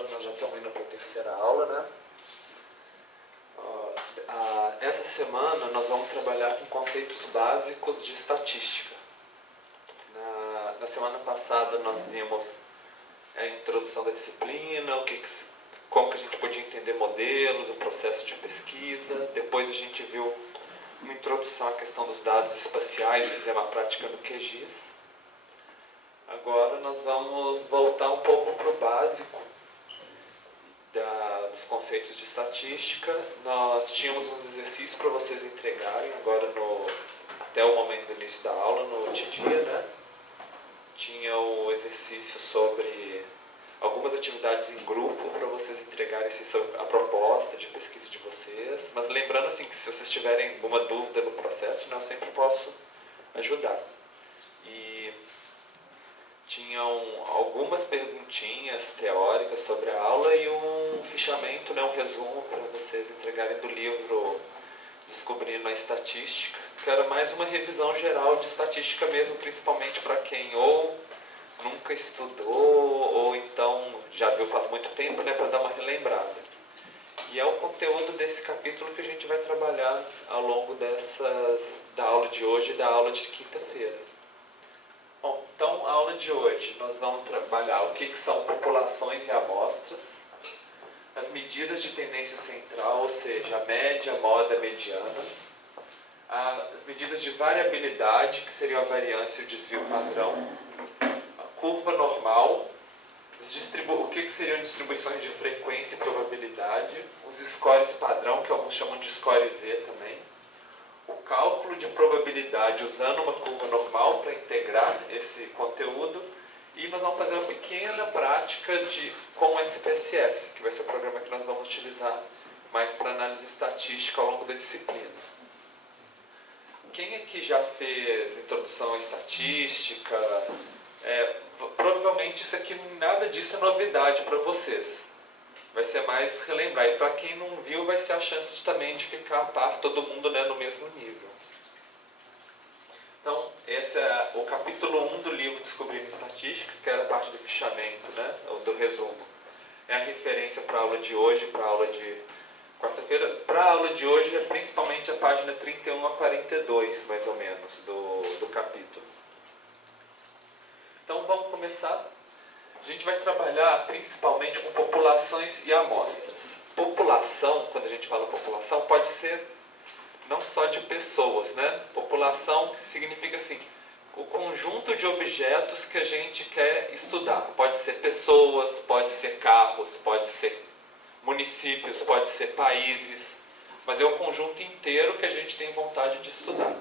agora nós já estamos indo para a terceira aula, né? Essa semana nós vamos trabalhar com conceitos básicos de estatística. Na semana passada nós vimos a introdução da disciplina, como que a gente podia entender modelos, o processo de pesquisa. Depois a gente viu uma introdução à questão dos dados espaciais e fizemos a prática no QGIS. Agora nós vamos voltar um pouco para o básico dos conceitos de estatística. Nós tínhamos uns exercícios para vocês entregarem agora até o momento do início da aula, no dia, né? Tinha o exercício sobre algumas atividades em grupo para vocês entregarem a proposta de pesquisa de vocês. Mas lembrando assim, que se vocês tiverem alguma dúvida no processo, né, eu sempre posso ajudar. E tinham algumas perguntinhas teóricas sobre a aula e um fichamento, né, um resumo para vocês entregarem do livro Descobrindo a Estatística, que era mais uma revisão geral de estatística mesmo, principalmente para quem ou nunca estudou ou então já viu faz muito tempo, né, para dar uma relembrada. E é o conteúdo desse capítulo que a gente vai trabalhar ao longo da aula de hoje e da aula de quinta-feira. Bom, então a aula de hoje nós vamos trabalhar o que são populações e amostras, as medidas de tendência central, ou seja, a média, a moda, a mediana, as medidas de variabilidade, que seriam a variância e o desvio padrão, a curva normal, o que seriam distribuições de frequência e probabilidade, os scores padrão, que alguns chamam de score Z também, o cálculo de probabilidade usando uma curva normal para integrar esse conteúdo, e nós vamos fazer uma pequena prática com o SPSS, que vai ser o programa que nós vamos utilizar mais para análise estatística ao longo da disciplina. Quem aqui já fez introdução à estatística? Provavelmente isso aqui, nada disso é novidade para vocês. Vai ser mais relembrar. E para quem não viu, vai ser a chance também de ficar a par, todo mundo, né, no mesmo nível. Então, esse é o capítulo 1 do livro Descobrindo Estatística, que era a parte do fichamento, né, do resumo. É a referência para a aula de hoje, para a aula de quarta-feira. Para a aula de hoje é principalmente a página 31 a 42, mais ou menos, do capítulo. Então, vamos começar. A gente vai trabalhar principalmente com populações e amostras. População, quando a gente fala população, pode ser não só de pessoas, né? População significa assim, o conjunto de objetos que a gente quer estudar. Pode ser pessoas, pode ser carros, pode ser municípios, pode ser países, mas é o conjunto inteiro que a gente tem vontade de estudar.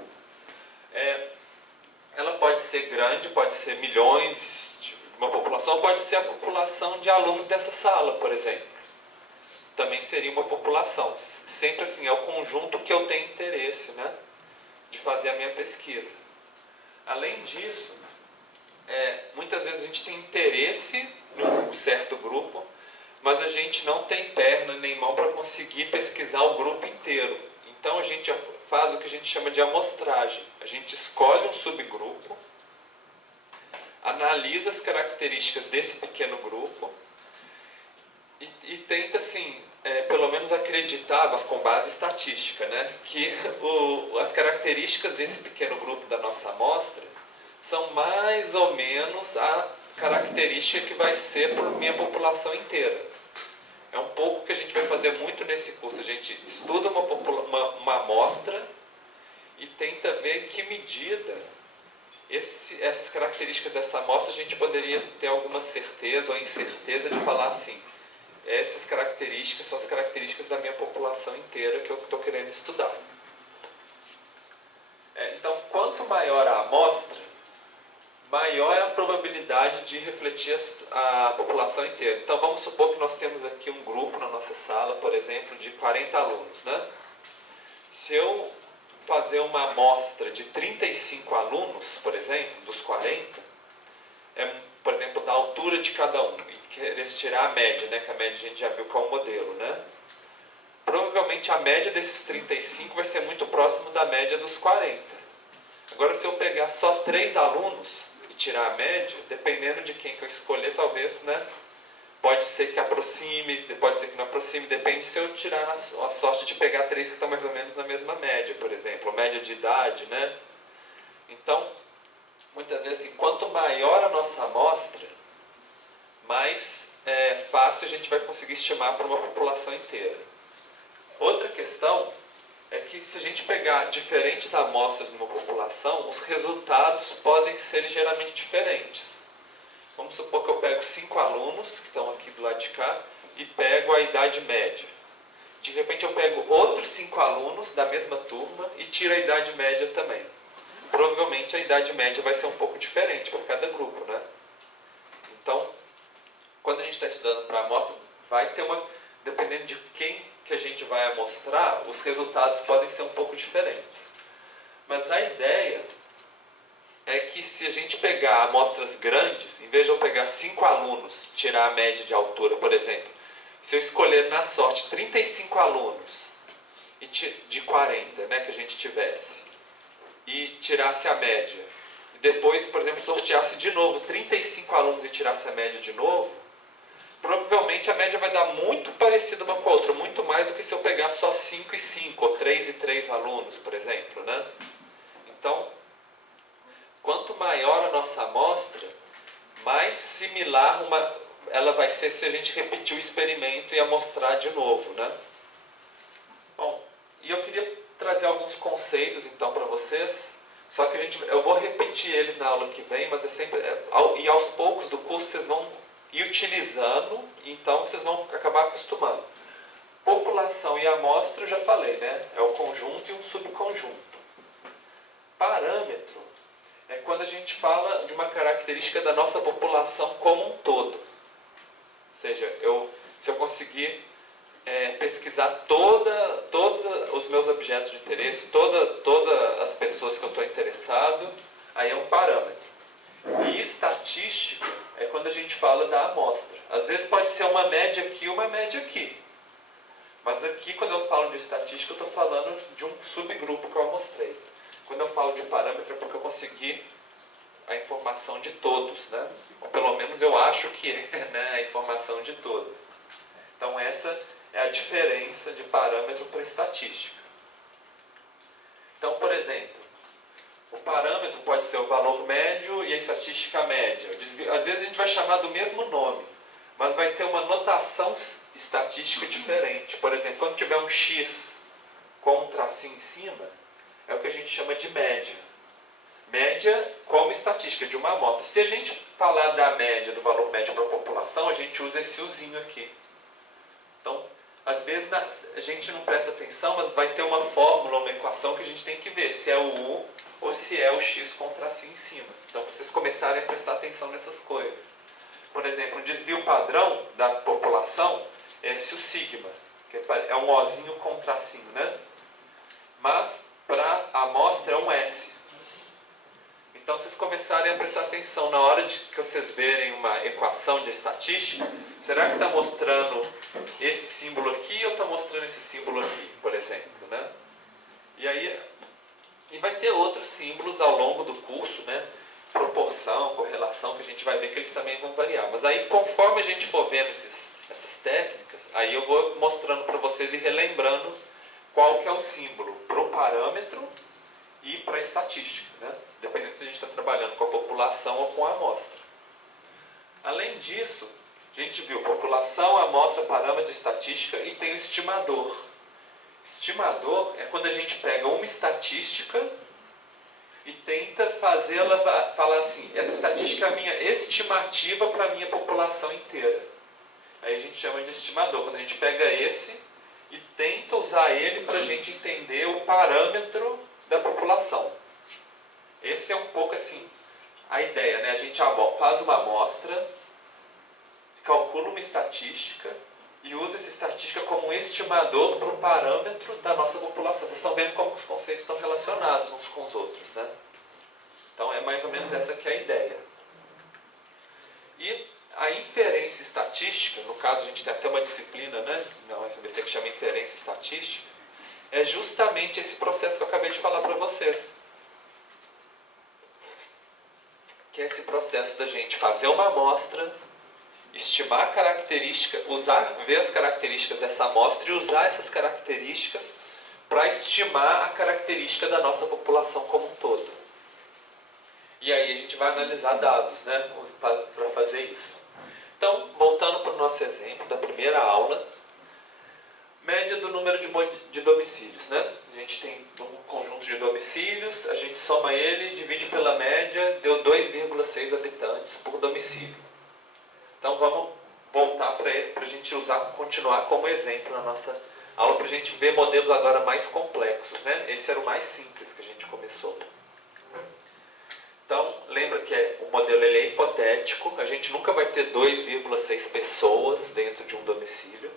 Ela pode ser grande, pode ser milhões de uma população, pode ser a população de alunos dessa sala, por exemplo. Também seria uma população. Sempre assim, é o conjunto que eu tenho interesse, né, de fazer a minha pesquisa. Além disso, muitas vezes a gente tem interesse num certo grupo, mas a gente não tem perna nem mão para conseguir pesquisar o grupo inteiro. Então a gente faz o que a gente chama de amostragem. A gente escolhe um subgrupo, analisa as características desse pequeno grupo e tenta, assim, pelo menos acreditar, mas com base estatística, né, que as características desse pequeno grupo da nossa amostra são mais ou menos a característica que vai ser para a minha população inteira. É um pouco que a gente vai fazer muito nesse curso. A gente estuda uma amostra e tenta ver que medida essas características dessa amostra a gente poderia ter alguma certeza ou incerteza de falar assim, essas características são as características da minha população inteira que eu estou querendo estudar. Então, quanto maior a amostra, maior é a probabilidade de refletir a população inteira. Então, vamos supor que nós temos aqui um grupo na nossa sala, por exemplo, de 40 alunos, né? Se eu fazer uma amostra de 35 alunos, por exemplo, dos 40, por exemplo, da altura de cada um, e querer tirar a média, né? Que a média a gente já viu que é um modelo, né? Provavelmente a média desses 35 vai ser muito próximo da média dos 40. Agora, se eu pegar só 3 alunos, tirar a média, dependendo de quem que eu escolher, talvez, né, pode ser que aproxime, pode ser que não aproxime, depende se eu tirar a sorte de pegar 3 que estão mais ou menos na mesma média, por exemplo, média de idade, né? Então, muitas vezes, assim, quanto maior a nossa amostra, mais fácil a gente vai conseguir estimar para uma população inteira. Outra questão é que se a gente pegar diferentes amostras numa população, os resultados podem ser ligeiramente diferentes. Vamos supor que eu pego 5 alunos, que estão aqui do lado de cá, e pego a idade média. De repente eu pego outros 5 alunos da mesma turma e tiro a idade média também. Provavelmente a idade média vai ser um pouco diferente para cada grupo, né? Então, quando a gente está estudando para amostra, vai ter dependendo de quem que a gente vai amostrar, os resultados podem ser um pouco diferentes. Mas a ideia é que se a gente pegar amostras grandes, em vez de eu pegar 5 alunos, tirar a média de altura, por exemplo, se eu escolher na sorte 35 alunos de 40, né, que a gente tivesse, e tirasse a média, e depois, por exemplo, sorteasse de novo 35 alunos e tirasse a média de novo, provavelmente a média vai dar muito parecida uma com a outra, muito mais do que se eu pegar só 5 e 5, ou 3 e 3 alunos, por exemplo, né? Então, quanto maior a nossa amostra, mais similar ela vai ser se a gente repetir o experimento e amostrar de novo, né? Bom, e eu queria trazer alguns conceitos então para vocês, só que eu vou repetir eles na aula que vem, mas e aos poucos do curso vocês vão ir utilizando, então vocês vão acabar acostumando. População e amostra eu já falei, né? É o conjunto e um subconjunto. Parâmetro é quando a gente fala de uma característica da nossa população como um todo. Ou seja, se eu conseguir pesquisar todos os meus objetos de interesse, todas as pessoas que eu estou interessado, aí é um parâmetro. E estatístico é quando a gente fala da amostra. Às vezes pode ser uma média aqui e uma média aqui. Mas aqui, quando eu falo de estatística, eu estou falando de um subgrupo que eu amostrei. Quando eu falo de parâmetro é porque eu consegui a informação de todos, né? Ou pelo menos eu acho que é, né, a informação de todos. Então essa é a diferença de parâmetro para estatística. Então, por exemplo, o parâmetro pode ser o valor médio e a estatística média. Às vezes a gente vai chamar do mesmo nome, mas vai ter uma notação estatística diferente. Por exemplo, quando tiver um X com um tracinho em cima, é o que a gente chama de média. Média como estatística de uma amostra. Se a gente falar da média, do valor médio para a população, a gente usa esse Uzinho aqui. Então, às vezes a gente não presta atenção, mas vai ter uma fórmula, uma equação que a gente tem que ver se é o U ou se é o X com um tracinho em cima. Então, vocês começarem a prestar atenção nessas coisas. Por exemplo, o desvio padrão da população é esse o sigma, que é um Ozinho com um tracinho, né? Mas, para a amostra, é um S. Então, vocês começarem a prestar atenção na hora de que vocês verem uma equação de estatística, será que está mostrando esse símbolo aqui ou está mostrando esse símbolo aqui, por exemplo, né? E vai ter outros símbolos ao longo do curso, né? Proporção, correlação, que a gente vai ver que eles também vão variar. Mas aí, conforme a gente for vendo essas técnicas, aí eu vou mostrando para vocês e relembrando qual que é o símbolo para o parâmetro e para a estatística, né? Dependendo se a gente está trabalhando com a população ou com a amostra. Além disso, a gente viu população, amostra, parâmetro, estatística e tem o estimador. Estimador é quando a gente pega uma estatística e tenta fazê-la falar assim, essa estatística é a minha estimativa para a minha população inteira. Aí a gente chama de estimador, quando a gente pega esse e tenta usar ele para a gente entender o parâmetro da população. Esse é um pouco assim a ideia, né? A gente faz uma amostra, calcula uma estatística e usa essa estatística como um estimador para o parâmetro da nossa população. Vocês estão vendo como os conceitos estão relacionados uns com os outros, né? Então é mais ou menos essa que é a ideia. E a inferência estatística, no caso a gente tem até uma disciplina, né, na UFABC que chama inferência estatística, é justamente esse processo que eu acabei de falar para vocês. Que é esse processo da gente fazer uma amostra, estimar a característica, ver as características dessa amostra e usar essas características para estimar a característica da nossa população como um todo. E aí a gente vai analisar dados, né, para fazer isso. Então, voltando para o nosso exemplo da primeira aula, média do número de domicílios, né? A gente tem um conjunto de domicílios, a gente soma ele, divide pela média, deu 2,6 habitantes por domicílio. Então vamos voltar para ele, para a gente continuar como exemplo na nossa aula, para a gente ver modelos agora mais complexos, né? Esse era o mais simples que a gente começou. Então, lembra que o modelo ele é hipotético, a gente nunca vai ter 2,6 pessoas dentro de um domicílio.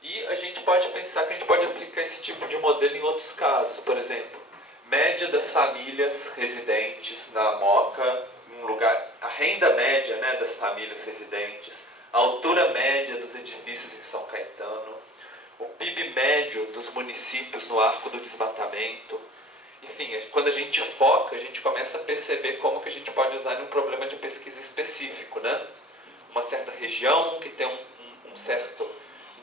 E a gente pode pensar que a gente pode aplicar esse tipo de modelo em outros casos. Por exemplo, média das famílias residentes na Moca, um lugar, a renda média, né, das famílias residentes, a altura média dos edifícios em São Caetano, o PIB médio dos municípios no Arco do Desmatamento. Enfim, quando a gente foca, a gente começa a perceber como que a gente pode usar em um problema de pesquisa específico, né? Uma certa região que tem um certo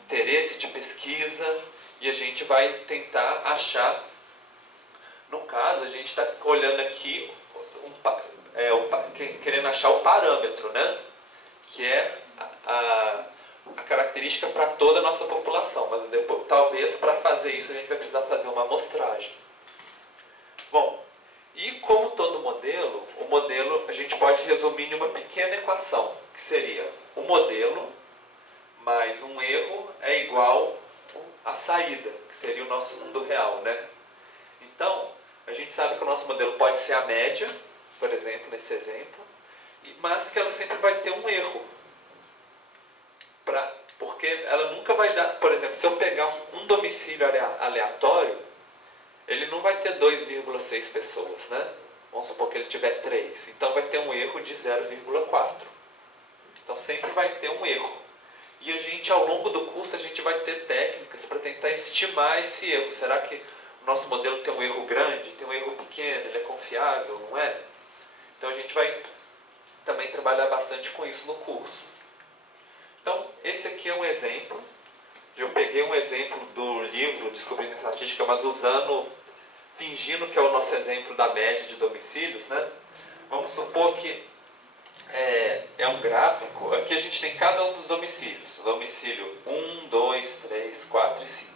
interesse de pesquisa e a gente vai tentar achar. No caso, a gente está olhando aqui, querendo achar o parâmetro, né? Que é a característica para toda a nossa população, mas depois, talvez para fazer isso a gente vai precisar fazer uma amostragem. Bom, e como todo modelo, o modelo a gente pode resumir em uma pequena equação, que seria o modelo mais um erro é igual a saída, que seria o nosso mundo real, né? Então, a gente sabe que o nosso modelo pode ser a média, por exemplo, nesse exemplo, mas que ela sempre vai ter um erro. Porque ela nunca vai dar, por exemplo, se eu pegar um domicílio aleatório, ele não vai ter 2,6 pessoas, né? Vamos supor que ele tiver 3, então vai ter um erro de 0,4. Então sempre vai ter um erro. E a gente, ao longo do curso, a gente vai ter técnicas para tentar estimar esse erro. Será que o nosso modelo tem um erro grande, tem um erro pequeno, ele é confiável, não é? Então a gente vai também trabalhar bastante com isso no curso. Então, esse aqui é um exemplo. Eu peguei um exemplo do livro Descobrindo a Estatística, mas fingindo que é o nosso exemplo da média de domicílios, né? Vamos supor que é um gráfico. Aqui a gente tem cada um dos domicílios. Domicílio 1, 2, 3, 4 e 5.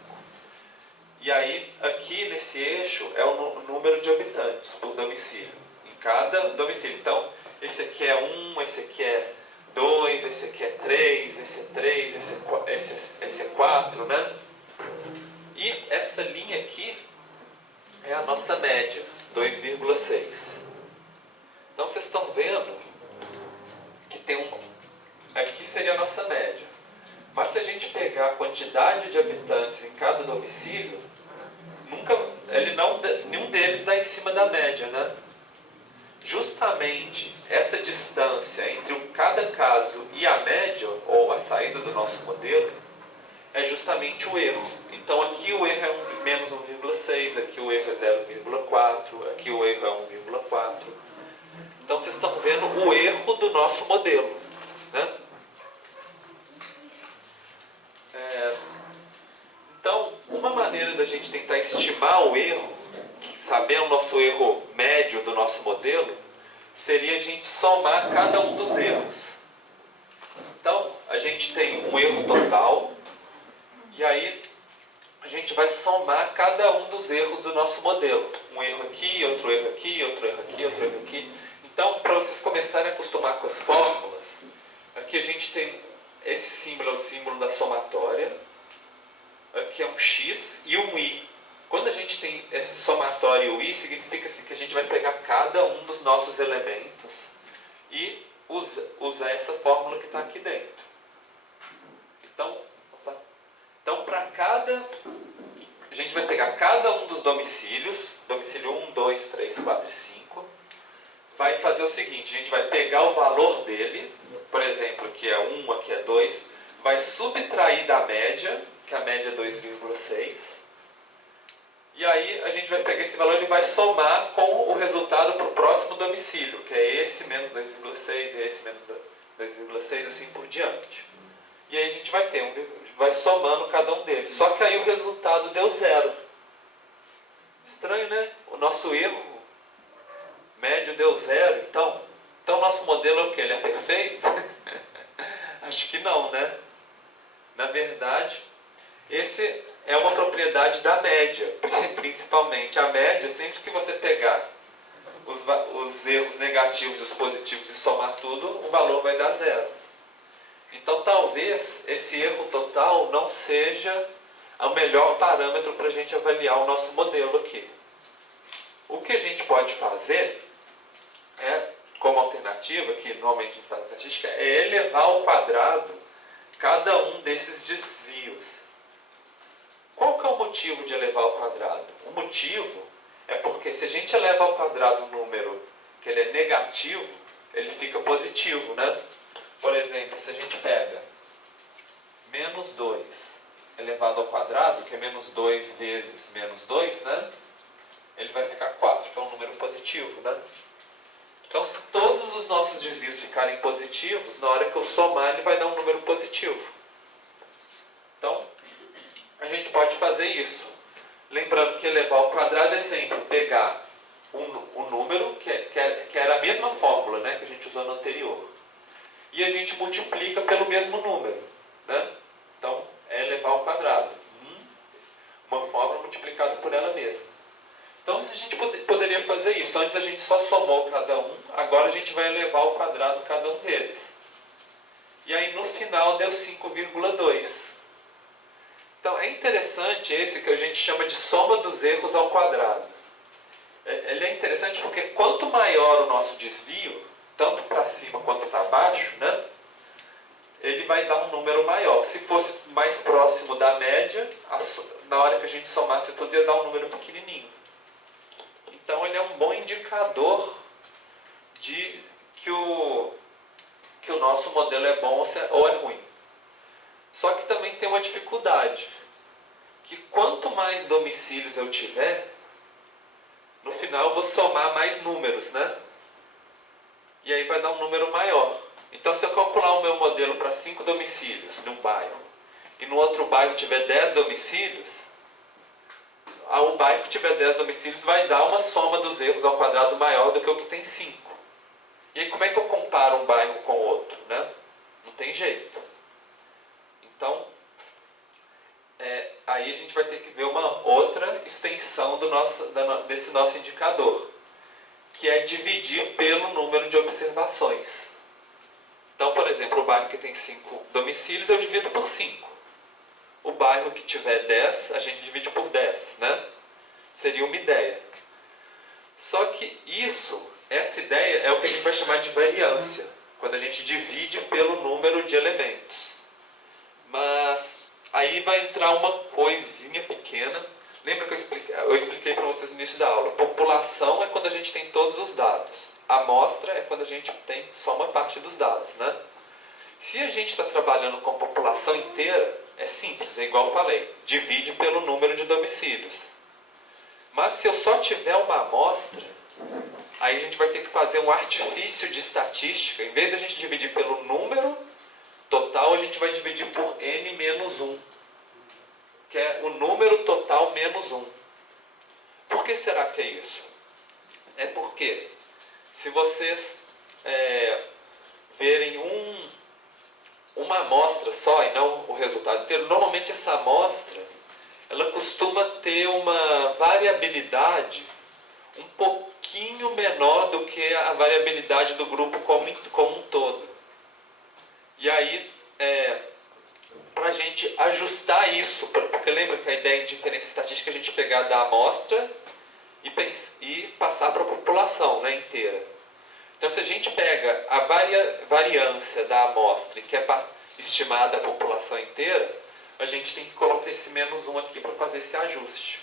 E aí, aqui nesse eixo é o número de habitantes por domicílio. Em cada domicílio. Então, esse aqui é 1, esse aqui é 2, esse aqui é 3, esse é 3, esse é 4, né? E essa linha aqui é a nossa média, 2,6. Então, vocês estão vendo que aqui seria a nossa média. Mas se a gente pegar a quantidade de habitantes em cada domicílio, nenhum deles dá em cima da média, né? Justamente essa distância entre cada caso e a média, ou a saída do nosso modelo, é justamente o erro. Então aqui o erro é menos 1,6, aqui o erro é 0,4, aqui o erro é 1,4. Então vocês estão vendo o erro do nosso modelo, né? Então, uma maneira da gente tentar estimar o erro, saber o nosso erro médio do nosso modelo, seria a gente somar cada um dos erros. Então, a gente tem um erro total, e aí a gente vai somar cada um dos erros do nosso modelo. Um erro aqui, outro erro aqui, outro erro aqui, outro erro aqui. Então, para vocês começarem a acostumar com as fórmulas, aqui a gente tem esse símbolo, é o símbolo da somatória. Aqui é um X e um Y. Quando a gente tem esse somatório e o I, significa assim, que a gente vai pegar cada um dos nossos elementos e usar essa fórmula que está aqui dentro. Então para a gente vai pegar cada um dos domicílios, domicílio 1, 2, 3, 4 e 5, vai fazer o seguinte, a gente vai pegar o valor dele, por exemplo, aqui é 1, aqui é 2, vai subtrair da média, que a média é 2,6, E aí a gente vai pegar esse valor e vai somar com o resultado para o próximo domicílio, que é esse menos 2,6 e esse menos 2,6, assim por diante. E aí a gente vai somando cada um deles. Só que aí o resultado deu 0. Estranho, né? O nosso erro médio deu 0. Então o nosso modelo é o quê? Ele é perfeito? Acho que não, né? Na verdade, esse é uma propriedade da média, principalmente. A média, sempre que você pegar os erros negativos e os positivos e somar tudo, o valor vai dar 0. Então talvez esse erro total não seja o melhor parâmetro para a gente avaliar o nosso modelo aqui. O que a gente pode fazer como alternativa, que normalmente a gente faz na estatística, é elevar ao quadrado cada um desses desvios. Qual que é o motivo de elevar ao quadrado? O motivo é porque se a gente eleva ao quadrado um número que ele é negativo, ele fica positivo, né? Por exemplo, se a gente pega menos 2 elevado ao quadrado, que é menos 2 vezes menos 2, né? Ele vai ficar 4, que é um número positivo, né? Então, se todos os nossos desvios ficarem positivos, na hora que eu somar, ele vai dar um número positivo. Então, a gente pode fazer isso. Lembrando que elevar ao quadrado é sempre pegar um número, que era a mesma fórmula, né, que a gente usou no anterior, e a gente multiplica pelo mesmo número, né? Então, é elevar ao quadrado. Uma fórmula multiplicada por ela mesma. Então, se a gente poderia fazer isso. Antes a gente só somou cada um, agora a gente vai elevar ao quadrado cada um deles. E aí, no final, deu 5,2. Então, é interessante esse que a gente chama de soma dos erros ao quadrado. Ele é interessante porque quanto maior o nosso desvio, tanto para cima quanto para baixo, né, ele vai dar um número maior. Se fosse mais próximo da média, na hora que a gente somasse tudo, ia dar um número pequenininho. Então, ele é um bom indicador de que o nosso modelo é bom ou é ruim. Só que também tem uma dificuldade, que quanto mais domicílios eu tiver, no final eu vou somar mais números, né? E aí vai dar um número maior. Então, se eu calcular o meu modelo para 5 domicílios num bairro, e no outro bairro tiver 10 domicílios, o bairro que tiver 10 domicílios vai dar uma soma dos erros ao quadrado maior do que o que tem 5. E aí como é que eu comparo um bairro com o outro, né? Não tem jeito. Então, aí a gente vai ter que ver uma outra extensão desse nosso indicador, que é dividir pelo número de observações. Então, por exemplo, o bairro que tem 5 domicílios, eu divido por 5. O bairro que tiver 10, a gente divide por 10, né? Seria uma ideia. Só que essa ideia é o que a gente vai chamar de variância, quando a gente divide pelo número de elementos. Mas aí vai entrar uma coisinha pequena. Lembra que eu expliquei para vocês no início da aula? População é quando a gente tem todos os dados. Amostra é quando a gente tem só uma parte dos dados, né? Se a gente está trabalhando com a população inteira, é simples, é igual eu falei, divide pelo número de domicílios. Mas se eu só tiver uma amostra, aí a gente vai ter que fazer um artifício de estatística. Em vez de a gente dividir pelo número total, a gente vai dividir por n menos 1, que é o número total menos 1. Por que será que é isso? É porque, se vocês verem uma amostra só e não o resultado inteiro, normalmente essa amostra ela costuma ter uma variabilidade um pouquinho menor do que a variabilidade do grupo como um todo. E aí, para a gente ajustar isso, porque lembra que a ideia de inferência estatística é a gente pegar da amostra e passar para a população, né, inteira. Então, se a gente pega a variância da amostra, que é estimada a população inteira, a gente tem que colocar esse menos 1 aqui para fazer esse ajuste.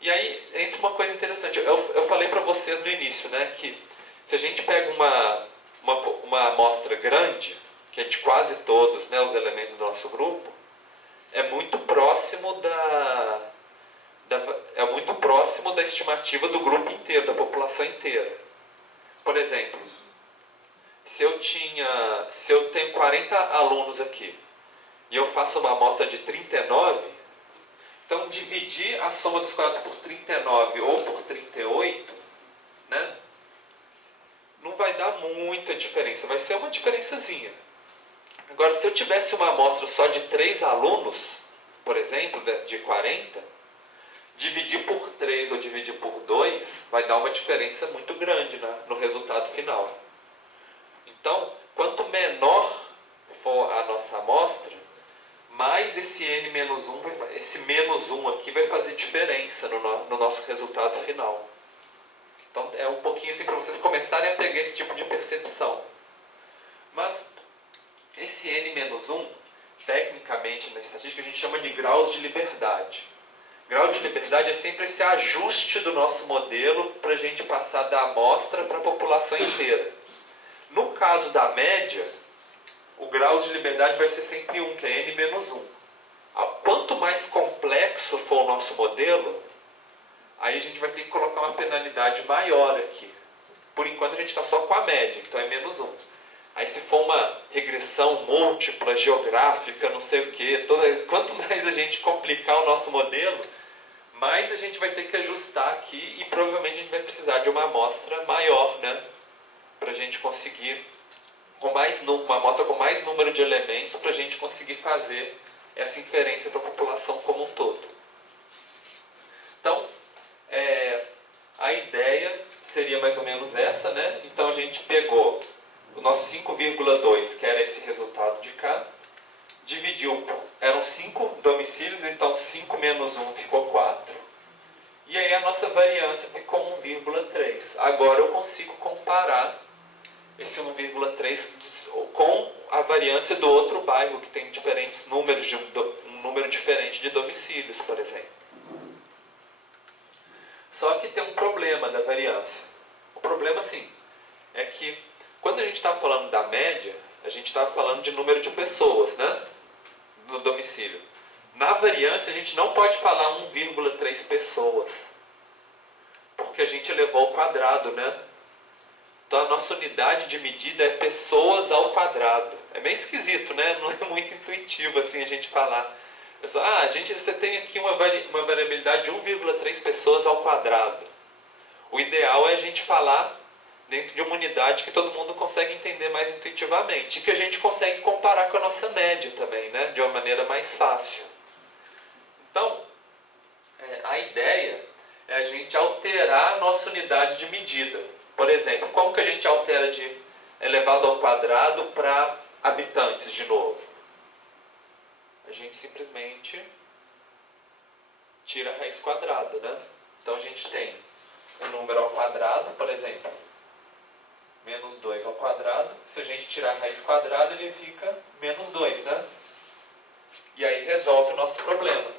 E aí entra uma coisa interessante. Eu falei para vocês no início, né, que se a gente pega uma amostra grande, que é de quase todos, né, os elementos do nosso grupo, é muito próximo é muito próximo da estimativa do grupo inteiro, da população inteira. Por exemplo, se eu tenho 40 alunos aqui e eu faço uma amostra de 39, então dividir a soma dos quadrados por 39 ou por 38, né, não vai dar muita diferença, vai ser uma diferençazinha. Agora, se eu tivesse uma amostra só de 3 alunos, por exemplo, de 40, dividir por 3 ou dividir por 2 vai dar uma diferença muito grande, né, no resultado final. Então, quanto menor for a nossa amostra, mais esse n-1, esse menos 1 aqui vai fazer diferença no nosso resultado final. Então, é um pouquinho assim para vocês começarem a pegar esse tipo de percepção. Mas, esse n-1, tecnicamente, na estatística, a gente chama de graus de liberdade. Grau de liberdade é sempre esse ajuste do nosso modelo para a gente passar da amostra para a população inteira. No caso da média, o grau de liberdade vai ser sempre 1, que é n-1. Quanto mais complexo for o nosso modelo, aí a gente vai ter que colocar uma penalidade maior aqui. Por enquanto a gente está só com a média, então é -1. Aí se for uma regressão múltipla, geográfica, não sei o quê, quanto mais a gente complicar o nosso modelo, mais a gente vai ter que ajustar aqui e provavelmente a gente vai precisar de uma amostra maior, né? Para a gente conseguir, uma amostra com mais número de elementos, para a gente conseguir fazer essa inferência para a população como um todo. Então, a ideia seria mais ou menos essa, né? Então a gente pegou o nosso 5,2, que era esse resultado de cá, dividiu, eram 5 domicílios, então 5 menos 1 ficou 4. E aí a nossa variância ficou 1,3. Agora eu consigo comparar esse 1,3 com a variância do outro bairro, que tem diferentes números, um número diferente de domicílios, por exemplo. Só que tem um problema da variância. O problema, assim, é que quando a gente está falando da média, a gente está falando de número de pessoas, né, no domicílio. Na variância, a gente não pode falar 1,3 pessoas, porque a gente elevou ao quadrado, né? Então a nossa unidade de medida é pessoas ao quadrado. É meio esquisito, né? Não é muito intuitivo assim a gente falar. Você tem aqui uma variabilidade de 1,3 pessoas ao quadrado. O ideal é a gente falar dentro de uma unidade que todo mundo consegue entender mais intuitivamente. E que a gente consegue comparar com a nossa média também, né? De uma maneira mais fácil. Então, a ideia é a gente alterar a nossa unidade de medida. Por exemplo, como que a gente altera de elevado ao quadrado para habitantes de novo? A gente simplesmente tira a raiz quadrada, né? Então a gente tem um número ao quadrado, por exemplo, menos 2 ao quadrado. Se a gente tirar a raiz quadrada, ele fica menos 2, né? E aí resolve o nosso problema.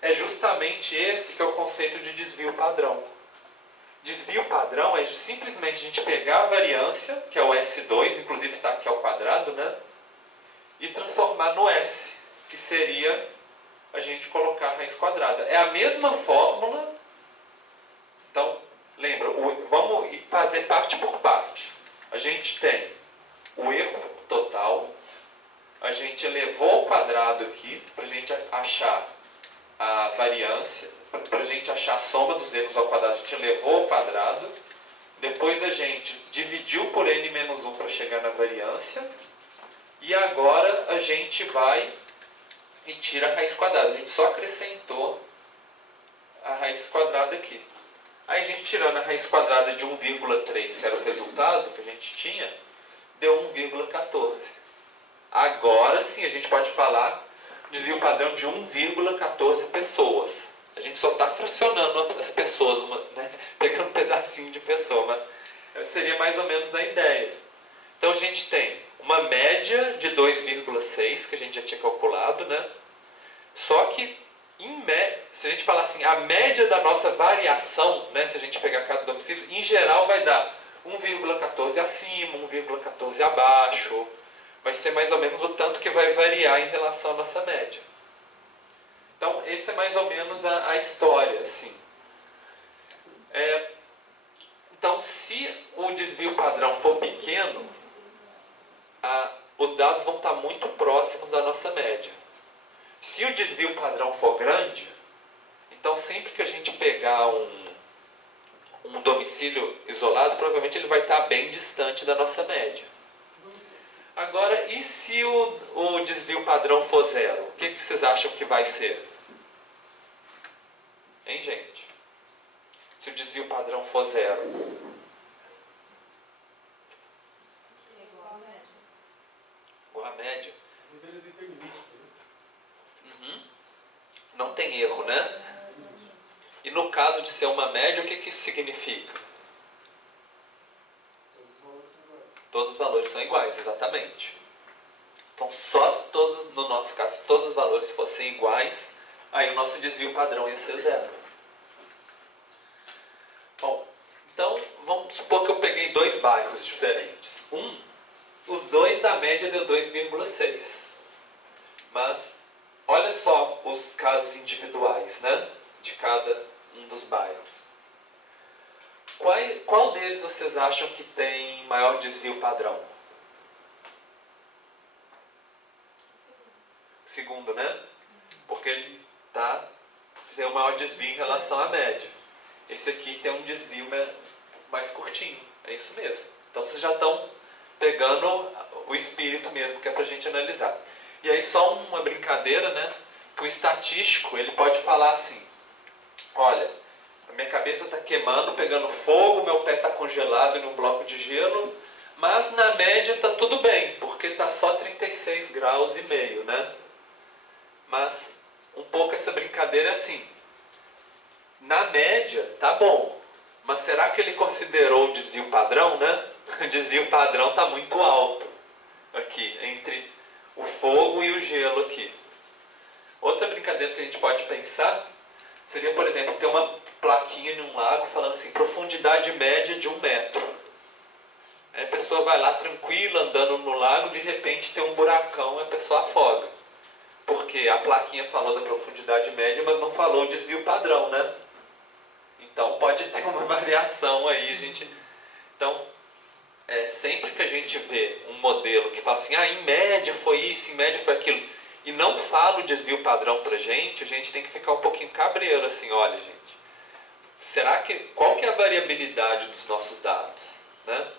É justamente esse que é o conceito de desvio padrão. Desvio padrão é simplesmente a gente pegar a variância, que é o S2, inclusive está aqui ao quadrado, né? E transformar no S, que seria a gente colocar a raiz quadrada. É a mesma fórmula. Então, lembra, vamos fazer parte por parte. A gente tem o erro total, a gente elevou ao quadrado aqui, para a gente achar a variância, para a gente achar a soma dos erros ao quadrado, a gente elevou ao quadrado, depois a gente dividiu por n-1 para chegar na variância, e agora a gente vai e tira a raiz quadrada. A gente só acrescentou a raiz quadrada aqui. Aí a gente tirando a raiz quadrada de 1,3, que era o resultado que a gente tinha, deu 1,14. Agora sim a gente pode falar desvio padrão de 1,14 pessoas. A gente só está fracionando as pessoas, né? Pegando um pedacinho de pessoa, mas seria mais ou menos a ideia. Então a gente tem uma média de 2,6, que a gente já tinha calculado, né? Só que, se a gente falar assim, a média da nossa variação, né? Se a gente pegar cada domicílio, em geral vai dar 1,14 acima, 1,14 abaixo. Vai ser mais ou menos o tanto que vai variar em relação à nossa média. Então, esse é mais ou menos a história, assim. Então, se o desvio padrão for pequeno, os dados vão estar muito próximos da nossa média. Se o desvio padrão for grande, então sempre que a gente pegar um domicílio isolado, provavelmente ele vai estar bem distante da nossa média. Agora, e se o desvio padrão for zero? O que vocês acham que vai ser? Hein, gente? Se o desvio padrão for zero. Igual a média. Uhum. Não tem erro, né? E no caso de ser uma média, o que isso significa? Todos os valores são iguais, exatamente. Então, só se todos, no nosso caso, se todos os valores fossem iguais, aí o nosso desvio padrão ia ser zero. Bom, então, vamos supor que eu peguei dois bairros diferentes. Os dois, a média deu 2,6. Mas, olha só os casos individuais, né? De cada um dos bairros. Qual deles vocês acham que tem maior desvio padrão? Segundo, né? Porque ele tem o maior desvio em relação à média. Esse aqui tem um desvio mais curtinho. É isso mesmo. Então vocês já estão pegando o espírito mesmo, que é para a gente analisar. E aí só uma brincadeira, né? Que o estatístico, ele pode falar assim: olha, a minha cabeça está queimando, pegando fogo, meu pé está congelado em um bloco de gelo, mas na média está tudo bem, porque está só 36 graus e meio, né? Mas um pouco essa brincadeira é assim: na média tá bom, mas será que ele considerou o desvio padrão, né? O desvio padrão está muito alto aqui, entre o fogo e o gelo aqui. Outra brincadeira que a gente pode pensar seria, por exemplo, ter uma plaquinha em um lago falando assim: profundidade média de 1 metro. Aí a pessoa vai lá tranquila, andando no lago, de repente tem um buracão e a pessoa afoga. Porque a plaquinha falou da profundidade média, mas não falou o desvio padrão, né? Então pode ter uma variação aí, gente. Então, sempre que a gente vê um modelo que fala assim: em média foi isso, em média foi aquilo, e não fala o desvio padrão pra gente, a gente tem que ficar um pouquinho cabreiro, assim: olha, gente, qual que é a variabilidade dos nossos dados, né?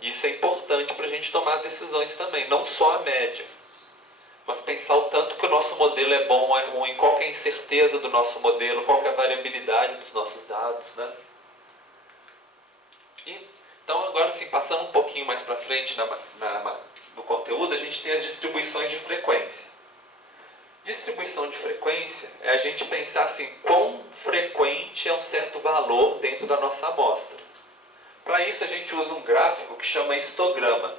Isso é importante para a gente tomar as decisões também, não só a média, mas pensar o tanto que o nosso modelo é bom ou é ruim, qual que é a incerteza do nosso modelo, qual que é a variabilidade dos nossos dados, né? Então agora, assim, passando um pouquinho mais para frente no conteúdo, a gente tem as distribuições de frequência. Distribuição de frequência é a gente pensar assim: quão frequente é um certo valor dentro da nossa amostra. Para isso a gente usa um gráfico que chama histograma.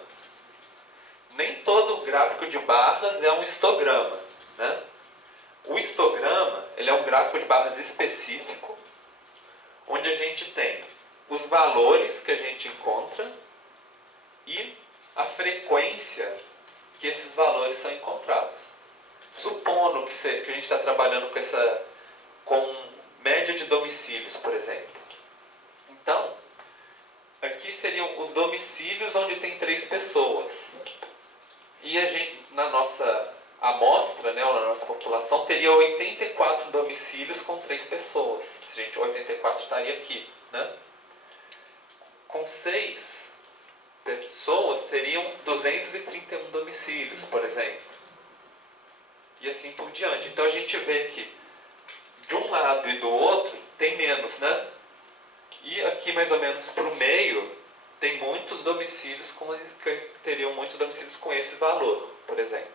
Nem todo gráfico de barras é um histograma, né? O histograma, ele é um gráfico de barras específico, onde a gente tem os valores que a gente encontra e a frequência que esses valores são encontrados. Supondo que a gente está trabalhando com média de domicílios, por exemplo. Então, aqui seriam os domicílios onde tem 3 pessoas. E a gente, na nossa amostra, né, ou na nossa população, teria 84 domicílios com 3 pessoas. 84 estaria aqui, né? Com 6 pessoas, teriam 231 domicílios, por exemplo. E assim por diante. Então a gente vê que de um lado e do outro tem menos, né? E aqui mais ou menos para o meio tem muitos domicílios teriam muitos domicílios com esse valor, por exemplo.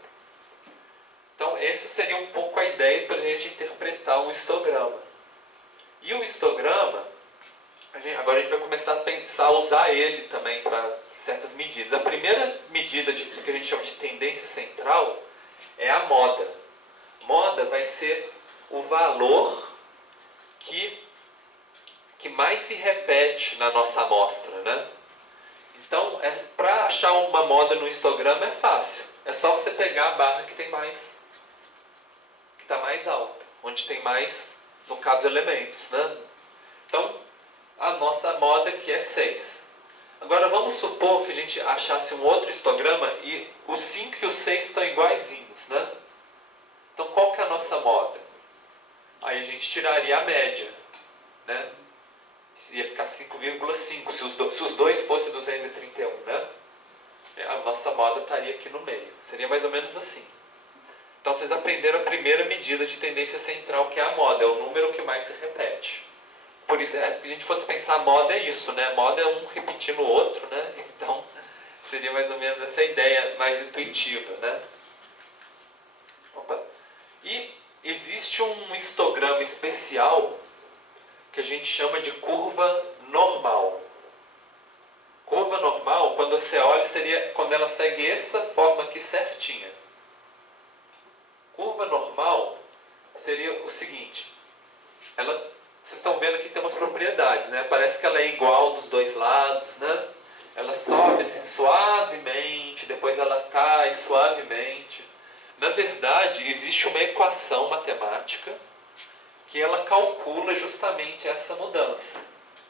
Então essa seria um pouco a ideia para a gente interpretar um histograma. E o histograma, agora a gente vai começar a pensar, a usar ele também para certas medidas. A primeira medida que a gente chama de tendência central é a moda. Moda vai ser o valor que mais se repete na nossa amostra, né? Então, para achar uma moda no histograma é fácil. É só você pegar a barra que está mais alta. onde tem mais, no caso, elementos, né? Então, a nossa moda aqui é 6. Agora vamos supor que a gente achasse um outro histograma e os 5 e os 6 estão iguaizinhos, né? Então qual que é a nossa moda? Aí a gente tiraria a média, né? Ia ficar 5,5 se os dois fossem 231, né? A nossa moda estaria aqui no meio. Seria mais ou menos assim. Então vocês aprenderam a primeira medida de tendência central, que é a moda. É o número que mais se repete. Por isso, se a gente fosse pensar, a moda é isso, né? Moda é um repetindo o outro, né? Então, seria mais ou menos essa ideia mais intuitiva, né? Opa. E existe um histograma especial que a gente chama de curva normal. Curva normal, quando você olha, seria quando ela segue essa forma aqui certinha. Curva normal seria o seguinte, vocês estão vendo aqui que tem umas propriedades, né? Parece que ela é igual dos dois lados, né? Ela sobe assim suavemente, depois ela cai suavemente. Na verdade, existe uma equação matemática que ela calcula justamente essa mudança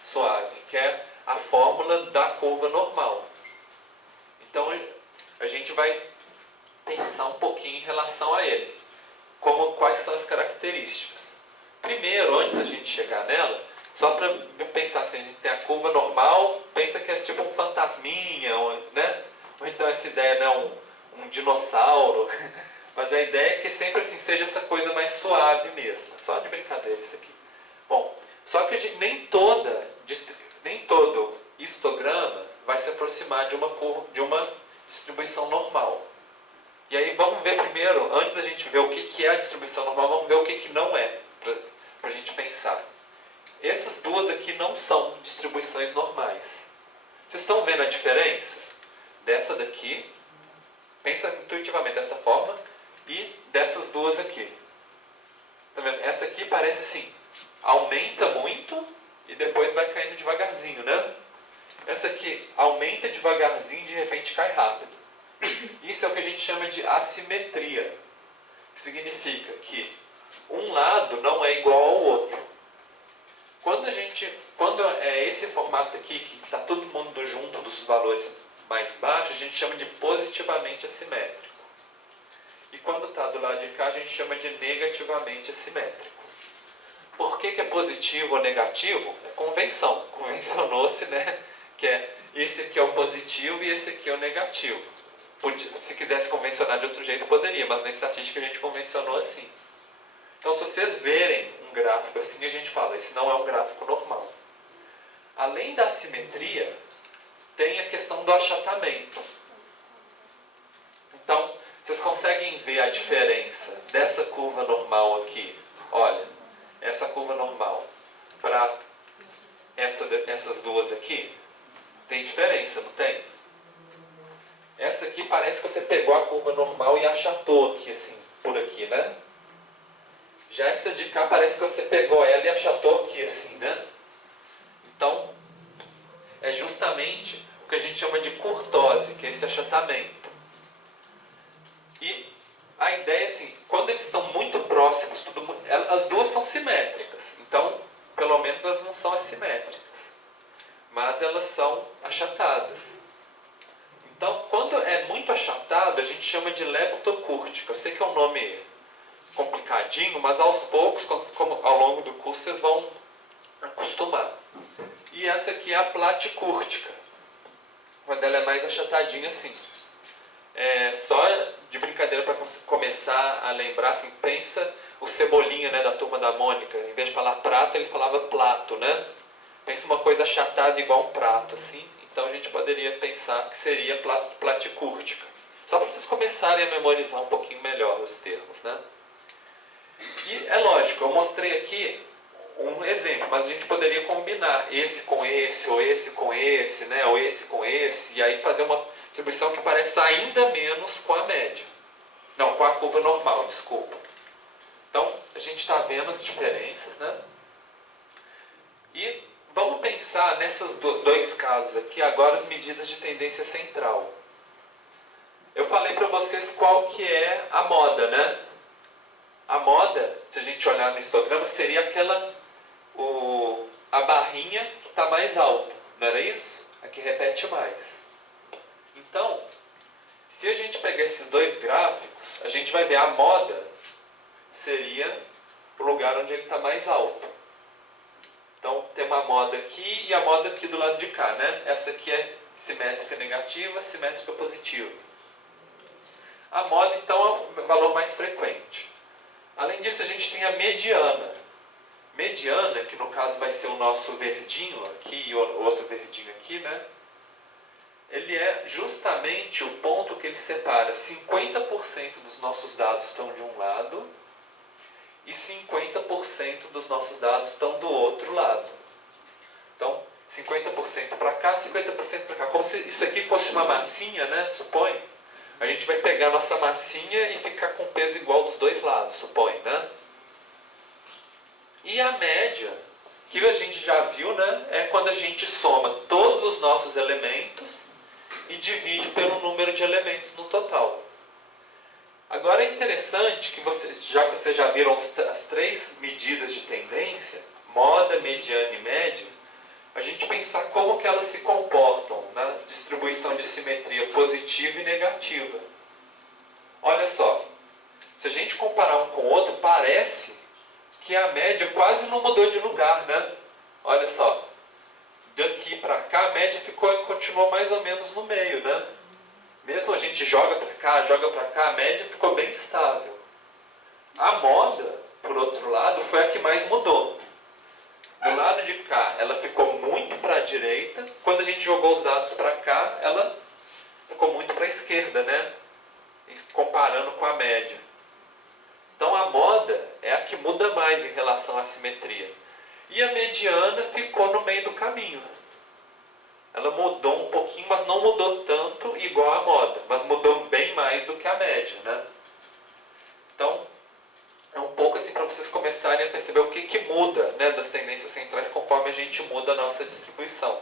suave, que é a fórmula da curva normal. Então, a gente vai pensar um pouquinho em relação a ele. Quais são as características. Primeiro, antes da gente chegar nela, só para pensar assim, a gente tem a curva normal, pensa que é tipo um fantasminha, né? Ou então essa ideia, né, um dinossauro. Mas a ideia é que sempre assim seja essa coisa mais suave mesmo. Só de brincadeira isso aqui. Bom, só que nem todo histograma vai se aproximar de uma distribuição normal. E aí vamos ver primeiro, antes da gente ver o que é a distribuição normal, vamos ver o que não é, para a gente pensar. Essas duas aqui não são distribuições normais. Vocês estão vendo a diferença? Dessa daqui, pensa intuitivamente dessa forma, e dessas duas aqui. Tá vendo? Essa aqui parece assim, aumenta muito e depois vai caindo devagarzinho, né? Essa aqui aumenta devagarzinho e de repente cai rápido. Isso é o que a gente chama de assimetria. Significa que um lado não é igual ao outro. Quando é esse formato aqui, que está todo mundo junto dos valores mais baixos, a gente chama de positivamente assimétrico. E quando está do lado de cá, a gente chama de negativamente assimétrico. Por que é positivo ou negativo? É convenção. Convencionou-se, né, que esse aqui é o positivo e esse aqui é o negativo. Se quisesse convencionar de outro jeito, poderia, mas na estatística a gente convencionou assim. Então, se vocês verem um gráfico assim, a gente fala, esse não é um gráfico normal. Além da assimetria, tem a questão do achatamento. Então, vocês conseguem ver a diferença dessa curva normal aqui? Olha, essa curva normal para essas duas aqui, tem diferença, não tem? Essa aqui parece que você pegou a curva normal e achatou aqui, assim, por aqui, né? Já essa de cá parece que você pegou ela e achatou aqui, assim, né? Então, é justamente o que a gente chama de curtose, que é esse achatamento. E a ideia é assim, quando eles estão muito próximos, as duas são simétricas. Então, pelo menos elas não são assimétricas. Mas elas são achatadas. Então, quando é muito achatado, a gente chama de leptocúrtica. Eu sei que é um nome complicadinho, mas aos poucos, ao longo do curso, vocês vão acostumar. E essa aqui é a platicúrtica, quando ela é mais achatadinha assim. Só de brincadeira para começar a lembrar, assim, pensa o Cebolinha, né, da Turma da Mônica. Em vez de falar prato, ele falava plato, né? Pensa uma coisa achatada igual um prato, assim. Então a gente poderia pensar que seria platicúrtica. Só para vocês começarem a memorizar um pouquinho melhor os termos, né? E é lógico, eu mostrei aqui um exemplo, mas a gente poderia combinar esse com esse, ou esse com esse, né? Ou esse com esse, e aí fazer uma distribuição que parece ainda menos com a média. Não, com a curva normal, desculpa. Então, a gente está vendo as diferenças, né? E vamos pensar nesses dois casos aqui, agora as medidas de tendência central. Eu falei para vocês qual que é a moda, né? A moda, se a gente olhar no histograma, seria a barrinha que está mais alta, não era isso? A que repete mais. Então, se a gente pegar esses dois gráficos, a gente vai ver a moda seria o lugar onde ele está mais alto. Então, tem uma moda aqui e a moda aqui do lado de cá, né? Essa aqui é simétrica negativa, simétrica positiva. A moda, então, é o valor mais frequente. Além disso, a gente tem a mediana. Mediana, que no caso vai ser o nosso verdinho aqui e o outro verdinho aqui, né? Ele é justamente o ponto que ele separa 50% dos nossos dados estão de um lado e 50% dos nossos dados estão do outro lado. Então, 50% para cá, 50% para cá. Como se isso aqui fosse uma massinha, né? Supõe. A gente vai pegar a nossa massinha e ficar com peso igual dos dois lados, supõe, né? E a média, que a gente já viu, né? É quando a gente soma todos os nossos elementos e divide pelo número de elementos no total. Agora é interessante que já que vocês já viram as três medidas de tendência, moda, mediana e média, a gente pensar como que elas se comportam na distribuição de simetria positiva e negativa. Olha só, se a gente comparar um com o outro, parece que a média quase não mudou de lugar, né? Olha só, daqui para cá a média continuou mais ou menos no meio, né? Mesmo a gente joga para cá, a média ficou bem estável. A moda, por outro lado, foi a que mais mudou. Do lado de cá, ela ficou muito para a direita. Quando a gente jogou os dados para cá, ela ficou muito para a esquerda, né? E comparando com a média. Então a moda é a que muda mais em relação à simetria. E a mediana ficou no meio do caminho. Ela mudou um pouquinho, mas não mudou tanto igual a moda. Mas mudou bem mais do que a média, né? Então, é um pouco assim para vocês começarem a perceber o que muda, né, das tendências centrais conforme a gente muda a nossa distribuição.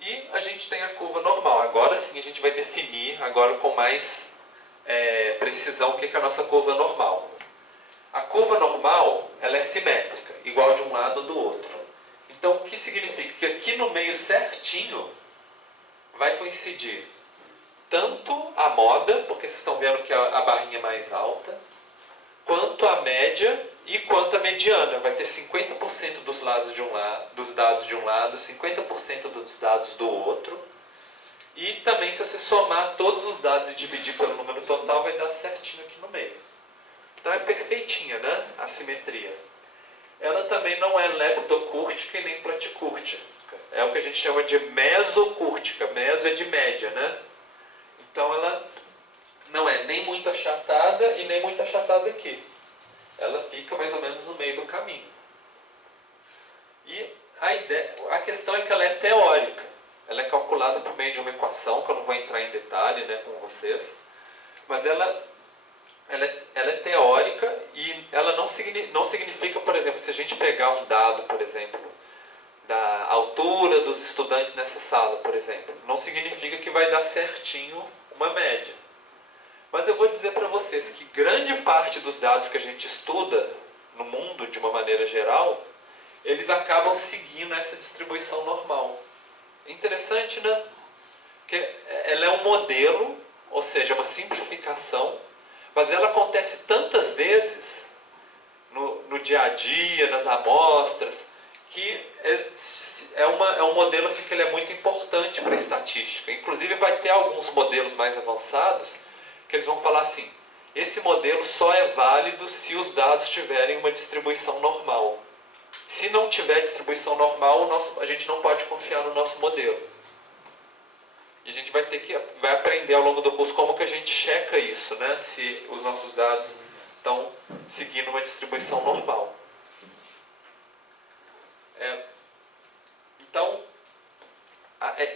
E a gente tem a curva normal. Agora sim a gente vai definir, agora com mais precisão, o que é a nossa curva normal. A curva normal, ela é simétrica, igual de um lado ou do outro. Então, o que significa? Que aqui no meio certinho vai coincidir tanto a moda, porque vocês estão vendo que a barrinha é mais alta, quanto a média e quanto a mediana. Vai ter 50% dos dados de um lado, 50% dos dados do outro. E também, se você somar todos os dados e dividir pelo número total, vai dar certinho aqui no meio. Então é perfeitinha, né? A simetria. Ela também não é leptocúrtica e nem platicúrtica. É o que a gente chama de mesocúrtica. Meso é de média, né? Então ela não é nem muito achatada e nem muito achatada aqui. Ela fica mais ou menos no meio do caminho. E a questão é que ela é teórica. Ela é calculada por meio de uma equação, que eu não vou entrar em detalhe, né, com vocês. Mas ela é teórica e ela não significa, por exemplo, se a gente pegar um dado, por exemplo, da altura dos estudantes nessa sala, por exemplo, não significa que vai dar certinho uma média. Mas eu vou dizer para vocês que grande parte dos dados que a gente estuda no mundo, de uma maneira geral, eles acabam seguindo essa distribuição normal. Interessante, né? Porque ela é um modelo, ou seja, uma simplificação, mas ela acontece tantas vezes no dia a dia, nas amostras, que é um modelo assim, que ele é muito importante para a estatística. Inclusive vai ter alguns modelos mais avançados que eles vão falar assim, esse modelo só é válido se os dados tiverem uma distribuição normal. Se não tiver distribuição normal, a gente não pode confiar no nosso modelo. E a gente vai aprender ao longo do curso como que a gente checa isso, né? Se os nossos dados estão seguindo uma distribuição normal. Então,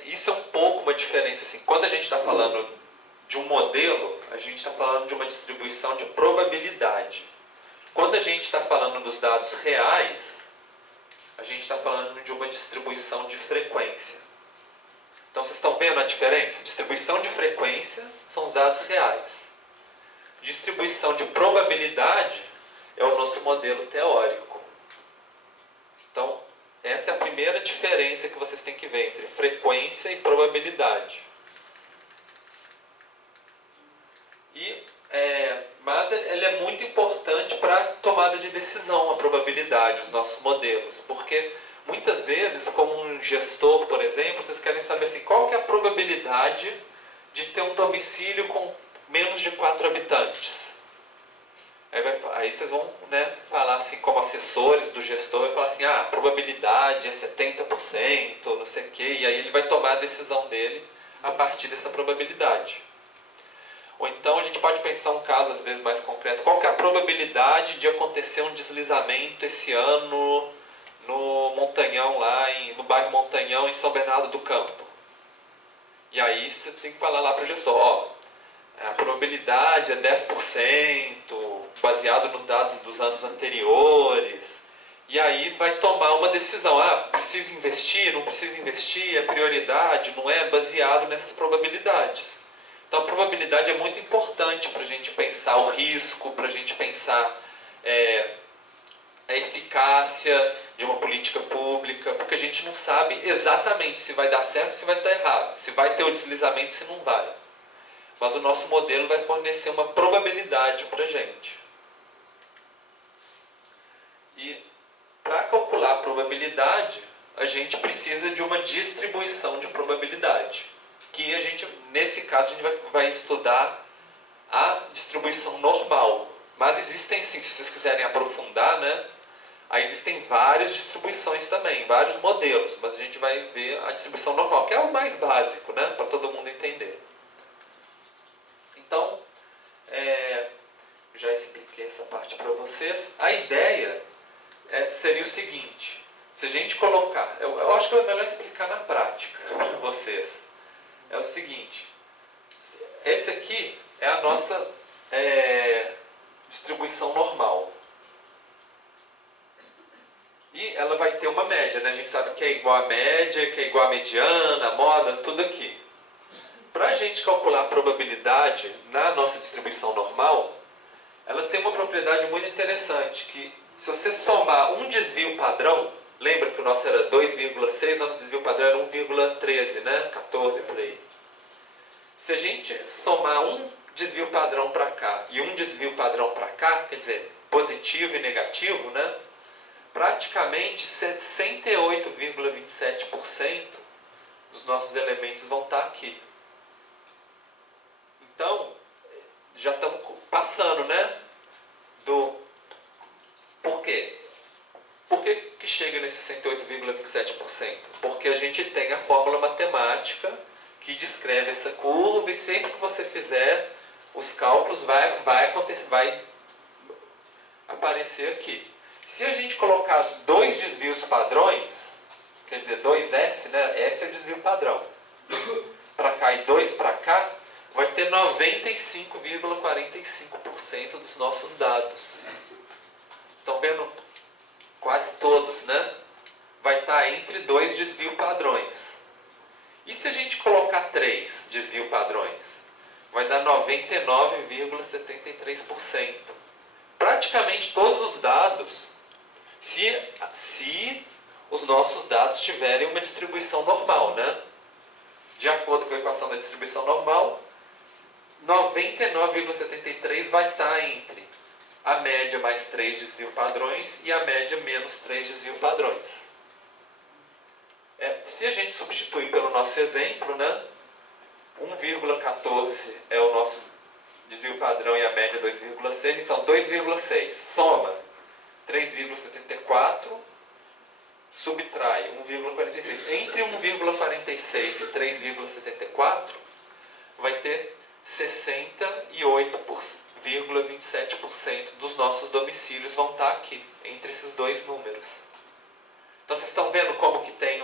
isso é um pouco uma diferença. Assim, quando a gente está falando de um modelo, a gente está falando de uma distribuição de probabilidade. Quando a gente está falando dos dados reais, a gente está falando de uma distribuição de frequência. Então, vocês estão vendo a diferença? Distribuição de frequência são os dados reais. distribuição de probabilidade é o nosso modelo teórico. Então, essa é a primeira diferença que vocês têm que ver entre frequência e probabilidade. Mas ele é muito importante para a tomada de decisão, a probabilidade, os nossos modelos. Porque muitas vezes, como um gestor, por exemplo, vocês querem saber assim, qual que é a probabilidade de ter um domicílio com menos de 4 habitantes. Aí vocês vão, né, falar assim, como assessores do gestor, e falar assim, a probabilidade é 70%, não sei o quê, e aí ele vai tomar a decisão dele a partir dessa probabilidade. Ou então a gente pode pensar um caso às vezes mais concreto. Qual que é a probabilidade de acontecer um deslizamento esse ano no Montanhão, no bairro Montanhão, em São Bernardo do Campo? E aí você tem que falar lá para o gestor, a probabilidade é 10%, baseado nos dados dos anos anteriores. E aí vai tomar uma decisão. Precisa investir, não precisa investir, é prioridade, não é? Baseado nessas probabilidades. Então a probabilidade é muito importante para a gente pensar o risco, para a gente pensar a eficácia de uma política pública, porque a gente não sabe exatamente se vai dar certo ou se vai estar errado, se vai ter o deslizamento, se não vai. Mas o nosso modelo vai fornecer uma probabilidade para a gente. E para calcular a probabilidade, a gente precisa de uma distribuição de probabilidade. Que a gente, nesse caso, a gente vai estudar a distribuição normal. Mas existem, sim, se vocês quiserem aprofundar, né? Aí existem várias distribuições também, vários modelos. Mas a gente vai ver a distribuição normal, que é o mais básico, né? Para todo mundo entender. Então, já expliquei essa parte para vocês. A ideia seria o seguinte. Se a gente colocar... Eu acho que é melhor explicar na prática para vocês. É o seguinte, esse aqui é a nossa distribuição normal. E ela vai ter uma média, né? A gente sabe que é igual a média, que é igual a mediana, a moda, tudo aqui. Para a gente calcular a probabilidade na nossa distribuição normal, ela tem uma propriedade muito interessante, que se você somar um desvio padrão, lembra que o nosso era 2,6, nosso desvio padrão era 1,13, né? 14 por aí. Se a gente somar um desvio padrão para cá e um desvio padrão para cá, quer dizer, positivo e negativo, né? Praticamente 68,27% dos nossos elementos vão estar aqui. Então, já estamos passando, né? Por quê? Por que chega nesse 68,27%? Porque a gente tem a fórmula matemática que descreve essa curva e sempre que você fizer os cálculos vai aparecer aqui. Se a gente colocar dois desvios padrões, quer dizer, 2S, né? S é o desvio padrão, para cá e 2 para cá, vai ter 95,45% dos nossos dados. Estão vendo? Quase todos, né? Vai estar entre dois desvio padrões. E se a gente colocar 3 desvio padrões? Vai dar 99,73%. Praticamente todos os dados, se os nossos dados tiverem uma distribuição normal, né? De acordo com a equação da distribuição normal, 99,73% vai estar entre a média mais 3 desvio padrões e a média menos 3 desvio padrões. Se a gente substituir pelo nosso exemplo, né, 1,14 é o nosso desvio padrão e a média 2,6, então 2,6 soma 3,74, subtrai 1,46. Entre 1,46 e 3,74 vai ter 68,27% dos nossos domicílios vão estar aqui, entre esses dois números. Então vocês estão vendo como que tem